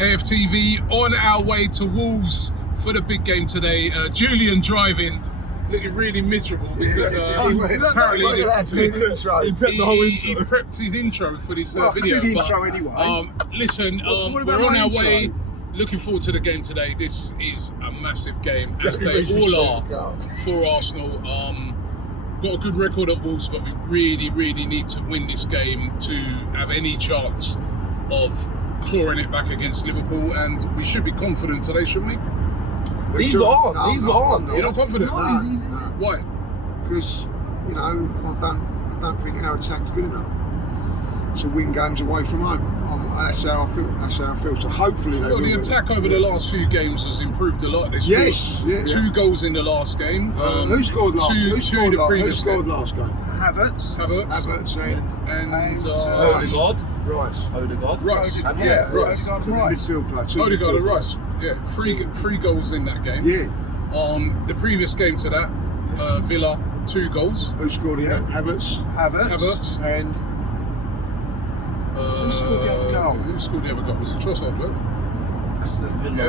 AFTV on our way to Wolves for the big game today. Julian driving, looking really miserable because he prepped his intro for this video. Listen, we're on our way. Looking forward to the game today. This is a massive game, as they all are for Arsenal. Got a good record at Wolves, but we really need to win this game to have any chance of clawing it back against Liverpool, and we should be confident today, shouldn't we? He's on. You're not confident? Why? Because, I don't think our attack's good enough to win games away from home. That's how I feel. So hopefully they will. The attack over the last few games has improved a lot. They scored two goals in the last game. Who scored last? Who scored last game? Havertz and Odegaard. Rice. Midfield player. Odegaard and Rice. Yeah, three goals in that game. Yeah. The previous game to that, Villa, 2 goals. Who scored in that? Havertz. And who scored the other goal? Who scored the other goal? Was it Trossard?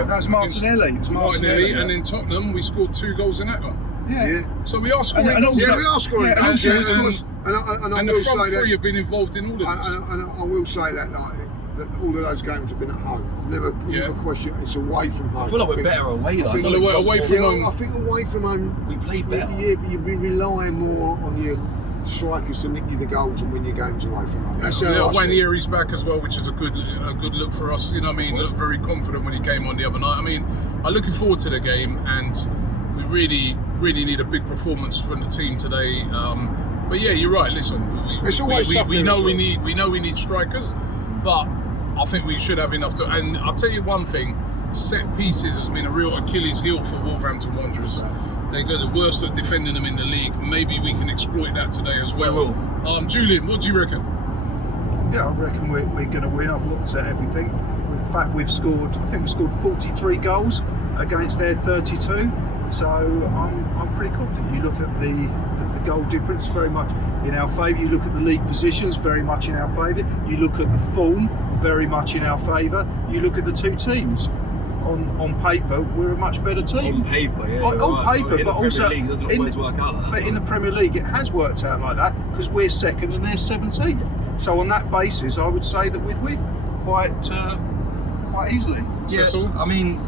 That's Martinelli. Martinelli, and in Tottenham we scored 2 goals in that one. Yeah. So we are scoring. We are scoring. And the front three have been involved in all of this. And I will say that all of those games have been at home. Never question. It's away from home. I feel like we're better away though. Away from home. I think away from home we play better. Yeah, but you're relying more on your strikers to nick you the goals and win your games away from home. That's Wanier's back as well, which is a good look for us. You know what I mean? Looked very confident when he came on the other night. I mean, I'm looking forward to the game, and we really need a big performance from the team today. But yeah, you're right. Listen, we know we need strikers, but I think we should have enough to. And I'll tell you one thing: set pieces has been a real Achilles heel for Wolverhampton Wanderers. They go the worst at defending them in the league. Maybe we can exploit that today as well. Julian, what do you reckon? Yeah, I reckon we're going to win. I've looked at everything. In fact, we've scored 43 goals against their 32. So I'm pretty confident. You look at the goal difference, very much in our favour. You look at the league positions, very much in our favour. You look at the form, very much in our favour. You look at the two teams. On paper, we're a much better team. On paper, yeah. On paper, but also in the Premier League, it doesn't always work out like that. But in the Premier League, it has worked out like that because we're second and they're 17th. So on that basis, I would say that we'd win quite easily. Yeah, I mean,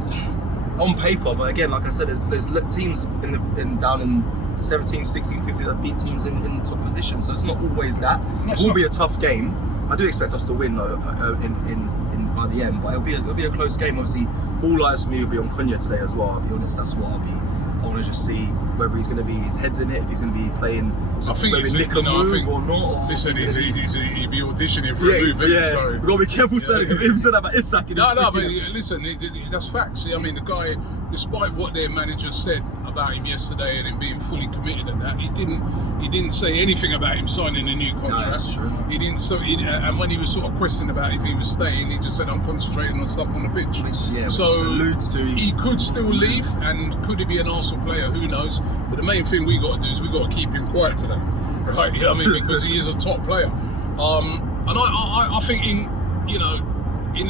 on paper, but again, like I said, there's teams down in 17, 16, 15 that beat teams in top positions. So it's not always that. It will be a tough game. I do expect us to win though by the end, but it'll be a close game. Obviously, all eyes for me will be on Cunha today as well. I'll be honest, that's what I want to just see whether he's going to be his head's in it, if he's going to be playing. I think he's nick a move or not. Listen, he'll be auditioning for a move. So we've got to be careful saying it because he said about Isak. No, but listen, that's facts. I mean, the guy, despite what their manager said about him yesterday and him being fully committed and that, he didn't say anything about him signing a new contract. No, that's true. He didn't. And when he was sort of questioned about if he was staying, he just said, "I'm concentrating on stuff on the pitch." Which alludes to he could still leave, and could he be an Arsenal player? Who knows? But the main thing we got to do is we got to keep him quiet today, right? You know what I mean? Because he is a top player. And I think in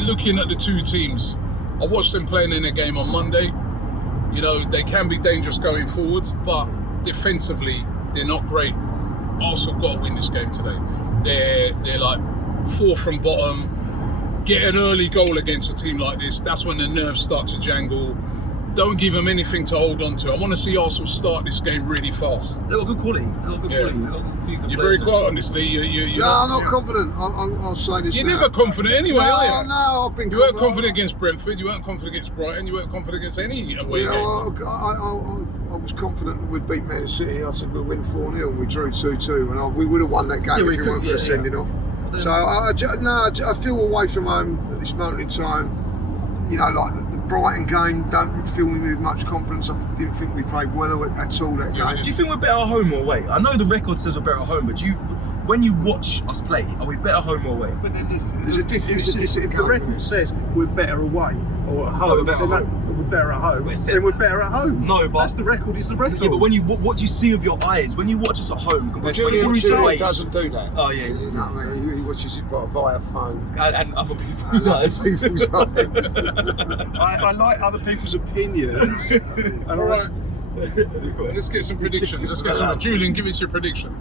looking at the two teams, I watched them playing in a game on Monday. You know, they can be dangerous going forward, but defensively, they're not great. Arsenal got to win this game today. They're like 4th from bottom. Get an early goal against a team like this, that's when the nerves start to jangle. Don't give them anything to hold on to. I want to see Arsenal start this game really fast. They've got good quality. You're very quiet, honestly. No, I'm not confident. I'll say this. You're never confident anyway, are you? No, I've been. You weren't confident against Brentford. You weren't confident against Brighton. You weren't confident against any away game. I was confident we'd beat Man City. I said we'd win 4-0. We drew 2-2, and we would have won that game if we weren't for the sending off. So I feel away from home at this moment in time. You know, like the Brighton game, don't fill me with much confidence. I didn't think we played well at all that game. Do you think we're better at home or away? I know the record says we're better at home, but when you watch us play, are we better home or away? But then there's a difference. If the record says we're better away or at home, record, we're better at home. It says Then we're that. better at home. No, but that's the record. It's the record. Yeah, but when you what do you see with your eyes when you watch us at home compared to when you Julian watch it away? doesn't do that. Oh yeah, You know what I mean? He watches it via phone. and other people's eyes. People's eyes. I like other people's opinions. And All right. Let's get some predictions. Let's get some. Julian, give us your prediction.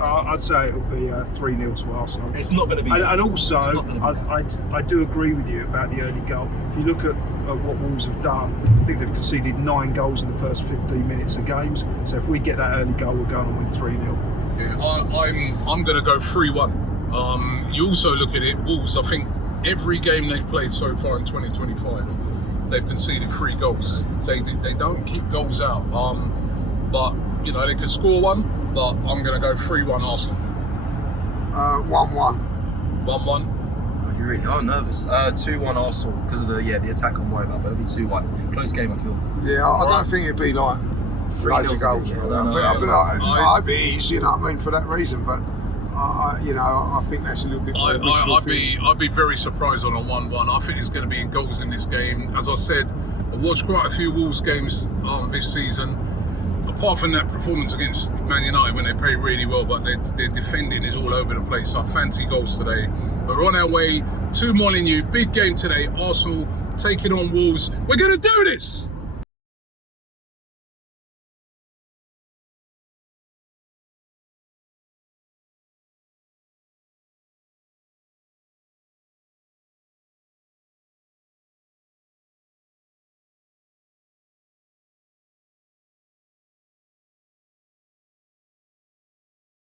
I'd say it'll be 3-0 to Arsenal. It's not going to be. And also, It's not gonna be. I do agree with you about the early goal. If you look at what Wolves have done, I think they've conceded 9 goals in the first 15 minutes of games. So if we get that early goal, we're going to win 3-0. Yeah, I'm going to go 3-1. You also look at it, Wolves. I think every game they've played so far in 2025, they've conceded 3 goals. They don't keep goals out. But you know they could score one. But I'm going to go 3-1 Arsenal. 1-1. 1-1. You really are nervous. 2-1 Arsenal because of the attack I'm worried about. But it'll be 2-1. Close game, I feel. Yeah, I don't think it'd be like 3-0 loads of goals. yeah, I'd be easy, you know what I mean, for that reason. But I think that's a little bit more I'd be very surprised on a 1-1. I think there's going to be goals in this game. As I said, I watched quite a few Wolves games this season. Apart from that performance against Man United when they play really well, but their defending is all over the place. I fancy goals today. But we're on our way to Molineux. Big game today. Arsenal taking on Wolves. We're going to do this!